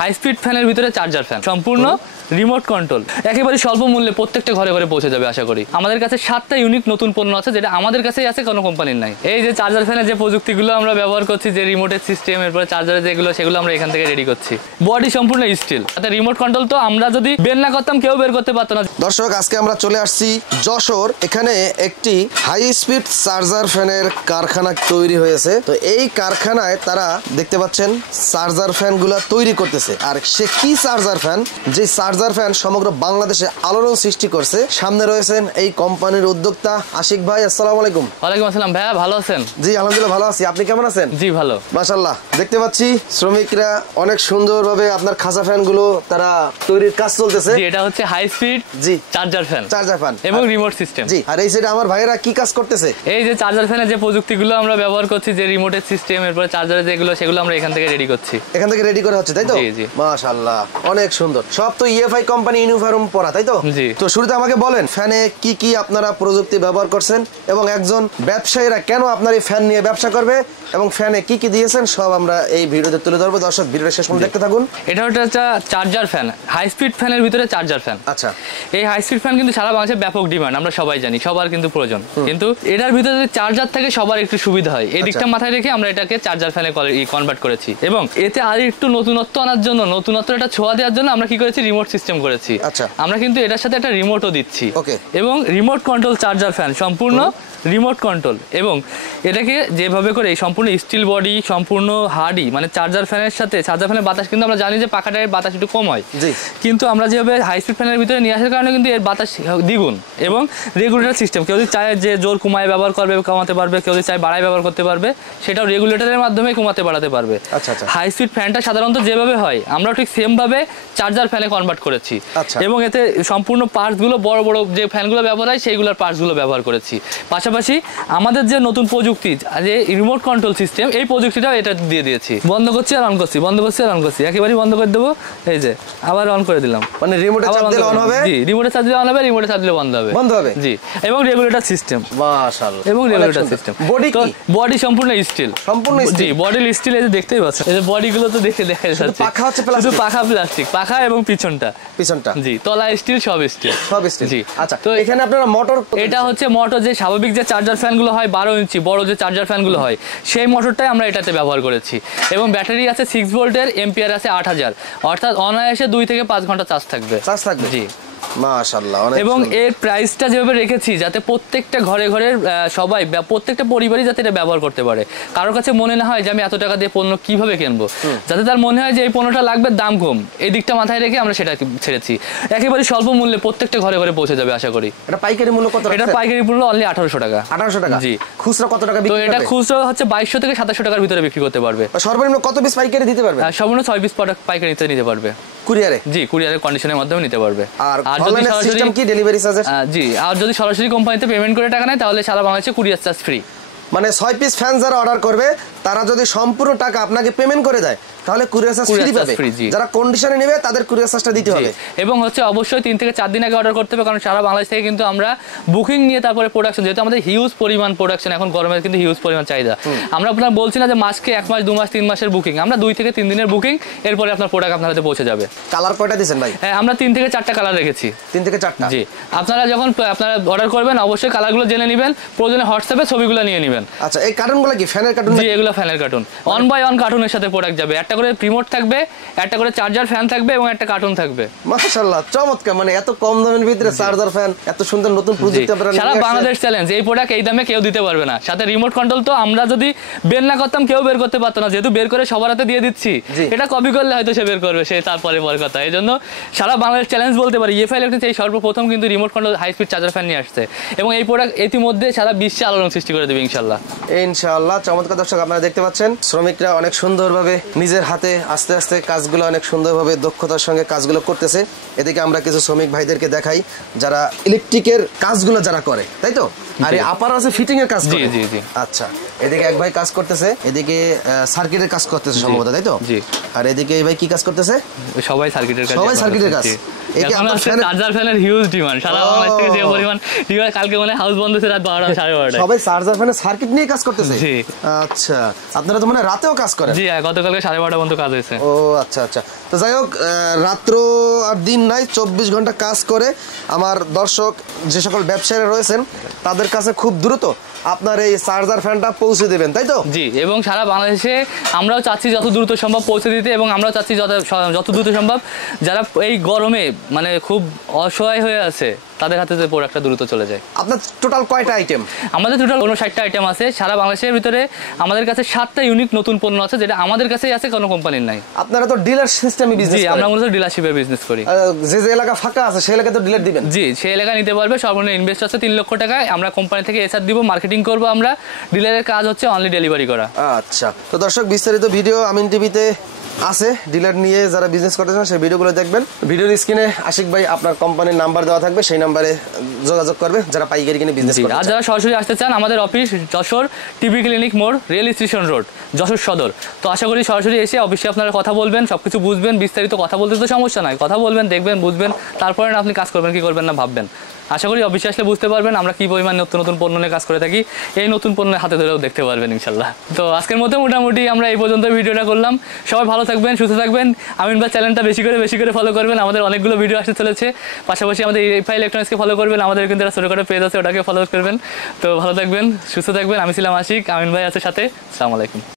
High speed ফ্যানের ভিতরে charger fan, সম্পূর্ণ রিমোট কন্ট্রোল, একেবারে স্বল্প মূল্যে প্রত্যেকটা ঘরে ঘরে পৌঁছে যাবে আশা করি। আমাদের কাছে 7টা ইউনিক নতুন পণ্য আছে যেটা আমাদের কাছেই আছে, কোনো কোম্পানির নাই। এই যে চার্জার ফ্যানের যে প্রযুক্তিগুলো আমরা ব্যবহার করছি, যে রিমোটের সিস্টেম, এরপরে চার্জারের যেগুলো, সেগুলো আমরা এখান থেকে রেডি করছি। বডি সম্পূর্ণ স্টিল, তাতে রিমোট কন্ট্রোল তো আমরা যদি বের না করতাম কেউ বের করতে পারতো না। দর্শক, আজকে আমরা চলে আসছি যশোর। এখানে একটি হাই স্পিড চার্জার ফ্যানের কারখানা তৈরি হয়েছে। তো এই কারখানায় তারা দেখতে পাচ্ছেন চার্জার ফ্যান গুলা তৈরি করতেছে। আর সে কি চার্জার ফ্যান, যে চার্জার ফ্যান সমগ্র বাংলাদেশে আলোড়ন সৃষ্টি করছে। সামনে রয়েছেন এই কোম্পানির উদ্যোক্তা আশিক ভাই। আসসালামু আলাইকুম। ওয়ালাইকুম আসসালাম। ভাইয়া ভালো আছেন? জি আলহামদুলিল্লাহ ভালো আছি, আপনি কেমন আছেন? জি ভালো, মাশাআল্লাহ। দেখতে পাচ্ছি শ্রমিকরা অনেক সুন্দরভাবে আপনার খাঁচা ফ্যান গুলো তারা তৈরির কাজ চলতেছে। জি, এটা হচ্ছে হাই স্পিড জি চার্জার ফ্যান এবং রিমোট সিস্টেম। জি, আর এই সাইডে আমার ভাইয়েরা কি কাজ করতেছে? এই যে চার্জার ফ্যানের যে প্রযুক্তিগুলো আমরা ব্যবহার করছি, যে রিমোটের সিস্টেম, এরপর চার্জারের যেগুলো, সেগুলো আমরা এখান থেকে রেডি করছি। এখান থেকে রেডি করা হচ্ছে, তাই তো? জি জি, মাশাআল্লাহ, অনেক সুন্দর। সব তো ইএফআই কোম্পানি ইউনিফর্ম পরা, তাই তো? জি। তো শুরুতে আমাকে বলেন, ফ্যানে কি কি আপনারা প্রযুক্তি ব্যবহার করছেন এবং একজন ব্যবসায়ীরা কেন আপনার এই ফ্যান নিয়ে ব্যবসা করবে এবং ফ্যানে কি কি দিয়েছেন সব আমরা এই ভিডিওতে তুলে ধরবো। দর্শক, ভিডিওটা শেষ পর্যন্ত দেখতে থাকুন। এটা হচ্ছে চার্জার ফ্যান, হাই স্পিড ফ্যানের ভিতরে চার্জার ফ্যান। আচ্ছা, এই হাই স্পিড ফ্যান কিন্তু সারা বাংলাদেশে ব্যাপক ডিমান্ড, আমরা সবাই জানি, সবার কিন্তু প্রয়োজন। কিন্তু এটার ভিতরে যদি চার্জার থাকে সবার একটু সুবিধা হয়, এই দিকটা মাথায় রেখে আমরা এটাকে চার্জার ফ্যানে কনভার্ট করেছি। এবং এতে আর একটু নতুনত্ব আনার জন্য, নতুনত্ব একটা ছোঁয়া দেওয়ার জন্য আমরা কি করেছি, রিমোট সিস্টেম করেছি। আচ্ছা, আমরা কিন্তু এটার সাথে একটা রিমোটও দিচ্ছি। ওকে। এবং রিমোট কন্ট্রোল চার্জার ফ্যান, সম্পূর্ণ রিমোট কন্ট্রোল। এবং এটাকে যেভাবে করে সম্পূর্ণ স্টিল বডি, সম্পূর্ণ হার্ডি, মানে চার্জার ফ্যানের সাথে চার্জার ফ্যানের বাতাস কিন্তু আমরা জানি যে পাখাটার বাতাস একটু কম হয়, কিন্তু আমরা যেভাবে হাই স্পিড ফ্যানের ভিতরে নিয়ে আসার কারণে কিন্তু এর বাতাস দ্বিগুণ। এবং রেগুলেটর সিস্টেম, কেউ যদি চায় যে জোর কমায় ব্যবহার করবে, কমাতে পারবে, কেউ যদি চায় বাড়ায় ব্যবহার করতে পারবে, সেটাও রেগুলেটরের মাধ্যমে কমাতে বাড়াতে পারবে। হাই স্পিড ফ্যানটা সাধারণত যেভাবে হয় আমরা ঠিক সেম ভাবে চার্জার ফ্যানে কনভার্ট করেছি। এবং এতে সম্পূর্ণ পার্টসগুলো বড় বড় যে ফ্যানগুলো ব্যবহার হয় সেইগুলোর পার্টসগুলো ব্যবহার করেছি। পাশাপাশি আমাদের যে নতুন প্রযুক্তি, যে রিমোট কন্ট্রোল সিস্টেম, এই প্রযুক্তিটাও এটা দিয়ে দিয়েছি। বন্ধ করছি আর অন করছি, বন্ধ করছি আর অন করছি, একেবারেই বন্ধ করে দেবো। এই যে আবার অন করে দিলাম, মানে রিমোটে চাপ দিলে অন হবে। জি, রিমোটে চাপ দিলে অন হবে, রিমোটে চাপ দিলে বন্ধ হবে। বন্ধ হবে, জি। এবং রেগুলেটর সিস্টেম, মাশাআল্লাহ, এবং রেগুলেটর সিস্টেম। বডি সম্পূর্ণ স্টিল, সম্পূর্ণ জি, বডি স্টিল। এই যে দেখতেই পাচ্ছেন, এই যে বডিগুলো তো দেখা যাচ্ছে, পাখা হচ্ছে প্লাস্টিক, শুধু পাখা প্লাস্টিক, পাখা এবং পিছনটা জি, তলা স্টিল, সব স্টিল, সব স্টিল। জি। আচ্ছা, তো এখানে আপনারা মোটর, এটা হচ্ছে মোটর, যে স্বাভাবিক যে চার্জার ফ্যানগুলো হয় 12 ইঞ্চি বড় যে চার্জার ফ্যানগুলো হয়, সেই মোটরটাই আমরা এটাতে ব্যবহার করেছি। এবং ব্যাটারি আছে 6 ভোল্টের, এম্পিয়ার আছে 8000, অর্থাৎ অনায়াসে 2 থেকে 5 ঘন্টা চার্জ থাকবে। জি, মাশাআল্লাহ। এবং এর প্রাইসটা যেভাবে রেখেছি যাতে প্রত্যেকটা ঘরে ঘরে সবাই, প্রত্যেকটা পরিবারই যাতে এটা ব্যবহার করতে পারে। কারোর কাছে মনে না হয় যে আমি এত টাকা দিয়ে পণ্য কিভাবে কিনবো, যাতে তার মনে হয় যে এই পণ্যটা লাগবে, দাম কম, এই দিকটা মাথায় রেখে আমরা সেটা ছেড়েছি। একেবারে স্বল্প মূল্যে প্রত্যেকটা ঘরে ঘরে পৌঁছে যাবে আশা করি। এটা পাইকারি মূল্য কত? এটা পাইকারি মূল্য অনলি 1800 টাকা। 1800 টাকা? জি। খুচরা কত টাকা বিক্রি করবে? তো এটা খুচরা হচ্ছে 2200 থেকে 2700 টাকার ভিতরে বিক্রি করতে পারবে। সর্বনিম্ন কত পিস পাইকারি দিতে পারবে? সর্বনিম্ন 6 পিস পাইকারি নিতে পারবে। কুরিয়ারে? জি, কুরিয়ারের কন্ডিশনের মাধ্যমে নিতে পারবে। আর অনলাইন সিস্টেম কি, ডেলিভারি চার্জ? জি, আর যদি সরাসরি কোম্পানিতে পেমেন্ট করে টাকা নেয় তাহলে সারা বাংলাদেশে কুরিয়ার চার্জ ফ্রি। মানে 6 পিস ফ্যান যারা অর্ডার করবে তারা যদি সম্পূর্ণ টাকা আপনাকে পেমেন্ট করে দেয় তাহলে কুরিয়ার চার্জ ফ্রি পাবে। যারা কন্ডিশনে নেবে তাদের কুরিয়ার চার্জটা দিতে হবে। এবং হচ্ছে অবশ্যই 3 থেকে 4 দিন আগে অর্ডার করতে হবে, কারণ সারা বাংলাদেশ থেকে কিন্তু আমরা বুকিং নিয়ে তারপরে প্রোডাকশন, যেহেতু আমাদের হিউজ পরিমাণ প্রোডাকশন, এখন গরমের কিন্তু হিউজ পরিমাণ চাহিদা। আমরা আপনার বলছি না যে মাসকে 1 মাস 2 মাস 3 মাসের বুকিং, আমরা 2 থেকে 3 দিনের বুকিং, এরপরে আপনার প্রোডাক্ট আপনার হাতে পৌঁছে যাবে। কালার কয়টা দিয়েছেন ভাই? হ্যাঁ, আমরা 3 থেকে 4টা কালার রেখেছি। 3 থেকে 4টা? জি। আপনারা যখন আপনারা অর্ডার করবেন অবশ্যই কালারগুলো জেনে নেবেন, প্রয়োজনে হোয়াটসঅ্যাপে ছবিগুলো নিয়ে নেবেন। আচ্ছা, এই কার্টুনগুলো কি ফ্যানের কার্টুন? জি, এগুলো ফ্যানের কার্টুন। 1 বাই 1 কার্টুনের সাথে প্রোডাক্ট যাবে, একটা করে রিমোট থাকবে, একটা করে চার্জার ফ্যান থাকবে এবং একটা কার্টুন থাকবে। মাশাআল্লাহ, চমৎকার। মানে এত কম দামের ভিতরে চার্জার ফ্যান, এত সুন্দর নতুন প্রযুক্তি আপনারা সারা বাংলাদেশ চ্যালেঞ্জ। এই প্রোডাক্ট এই দামে কেউ দিতে পারবে না, সাথে রিমোট কন্ট্রোল তো আমরা যদি বের না করতাম কেউ বের করতে পারতো না, যেহেতু বের করে সবার হাতে দিয়ে দিচ্ছি। এটা কপি করলে হয়তো সে বের করবে, সে তারপরে পরে কথা। এই জন্য সারা বাংলাদেশ চ্যালেঞ্জ বলতে পারি, ইএফআই ইলেকট্রনিক্স এই সর্বপ্রথম কিন্তু remote control high speed charger fan নিয়ে আসছে, এবং এই প্রোডাক্ট ইতিমধ্যে সারা বিশ্বে আলোড়ন সৃষ্টি করে দেবে ইনশাআল্লাহ। ইনশাআল্লাহ। চমৎকার। দর্শক, আপনারা দেখতে পাচ্ছেন শ্রমিকরা অনেক সুন্দরভাবে নিজের হাতে আস্তে আস্তে কাজগুলো অনেক সুন্দরভাবে দক্ষতার সঙ্গে কাজগুলো করতেছে। এদিকে আমরা কিছু শ্রমিক ভাইদেরকে দেখাই যারা ইলেকট্রিকের কাজগুলো যারা করে, তাই তো? আর এই আপার আছে ফিটিং এর কাজ জি করে জি জি আচ্ছা এদিকে এক ভাই কাজ করতেছে এদিকে সার্কিটের কাজ করতেছে সম্ভবত তাই তো জি আর এদিকে এই ভাই কি কাজ করতেছে সবাই সার্কিটের কাজ সবাই সার্কিটের কাজ একে এখন আপনার আছে ফ্যান চার্জার ফ্যানের হিউজ ডিমান্ড সারা বাংলাদেশ থেকে যে পরিমাণ ডিমান্ড কালকে মানে হাউস বন্ধ ছিল রাত 12টা 12:30 সবাই চার্জার ফ্যানের সার্কিট নিয়ে কাজ করতেছে জি আচ্ছা আপনারা তো মানে রাতেও কাজ করেন জি গতকালকে 12:30 পর্যন্ত কাজ হয়েছে ও আচ্ছা আচ্ছা তো যাই হোক রাত্র আর দিন নাই 24 ঘন্টা কাজ করে আমার দর্শক যে সকল ব্যবসায়ীরা রয়েছেন তাদের কাছে খুব দ্রুত আপনার এই চার্জার ফ্যানটা পৌঁছে দেবেন তাই তো জি এবং সারা বাংলাদেশে আমরাও চাচ্ছি যত দ্রুত সম্ভব পৌঁছে দিতে এবং আমরাও চাচ্ছি যত দ্রুত সম্ভব যারা এই গরমে মানে খুব অসহায় হয়ে আছে তাদের হাতে যে প্রোডাক্টটা দ্রুত চলে যায় আপনার টোটাল কয়টা আইটেম আমাদের টোটাল 59টা আইটেম আছে সারা বাংলাদেশের ভিতরে আমাদের কাছে 7টা ইউনিক নতুন পণ্য আছে যেটা আমাদের কাছেই আছে কোনো কোম্পানির নাই আপনারা তো ডিলার সিস্টেমে বিজনেস জি করেন আমরা মূলত ডিলারশিপে বিজনেস করি যে যে এলাকা ফাঁকা আছে সেই এলাকায় তো ডিলার দিবেন জি সেই এলাকা নিতে পারবে সর্বনিম্ন ইনভেস্ট আছে 3 লক্ষ টাকা আমরা কোম্পানি থেকে এসআর দিব মার্কেটিং করব আমরা ডিলারের কাজ হচ্ছে অনলি ডেলিভারি করা আচ্ছা তো দর্শক বিস্তারিত ভিডিও আমিন টিভিতে আছে ডিলার নিয়ে যারা বিজনেস করতে চান সেই ভিডিওগুলো দেখবেন ভিডিওর স্ক্রিনে আশিক ভাই আপনার কোম্পানির নাম্বার দেওয়া থাকবে সেই নাম্বারে যোগাযোগ করবে যারা পাইকারি কিনে বিজনেস করতে আর চান যারা সরাসরি আসতে চান আমাদের অফিস যশোর টিভি ক্লিনিক মোড় রেল স্টেশন রোড যশোর সদর তো আশা করি সরাসরি এসে অফিসে আপনারা কথা বলবেন সবকিছু বুঝবেন বিস্তারিত কথা বলতে তো সমস্যা নাই কথা বলবেন দেখবেন বুঝবেন তারপরে না আপনি কাজ করবেন কি করবেন না ভাববেন আশা করি অফিসে আসলে বুঝতে পারবেন আমরা কি পরিমাণ নতুন নতুন পণ্য নিয়ে কাজ করে থাকি এই নতুন পণ্য হাতে ধরেও দেখতে পারবেন ইনশাল্লাহ তো আজকের মতো মোটামুটি আমরা এই পর্যন্ত ভিডিওটা করলাম সবাই ভালো থাকবেন সুস্থ থাকবেন আমিন ভাই চ্যানেলটা বেশি করে ফলো করবেন আমাদের অনেকগুলো ভিডিও আসতে চলেছে পাশাপাশি আমাদের ইফাই ইলেকট্রনিক্সকে ফলো করবেন আমাদের কিন্তু একটা ছোটোখাটো পেজ আছে ওটাকে ফলো করবেন তো ভালো থাকবেন সুস্থ থাকবেন আমি ছিলাম আশিক আমিন ভাই আছে সাথে আসসালামু আলাইকুম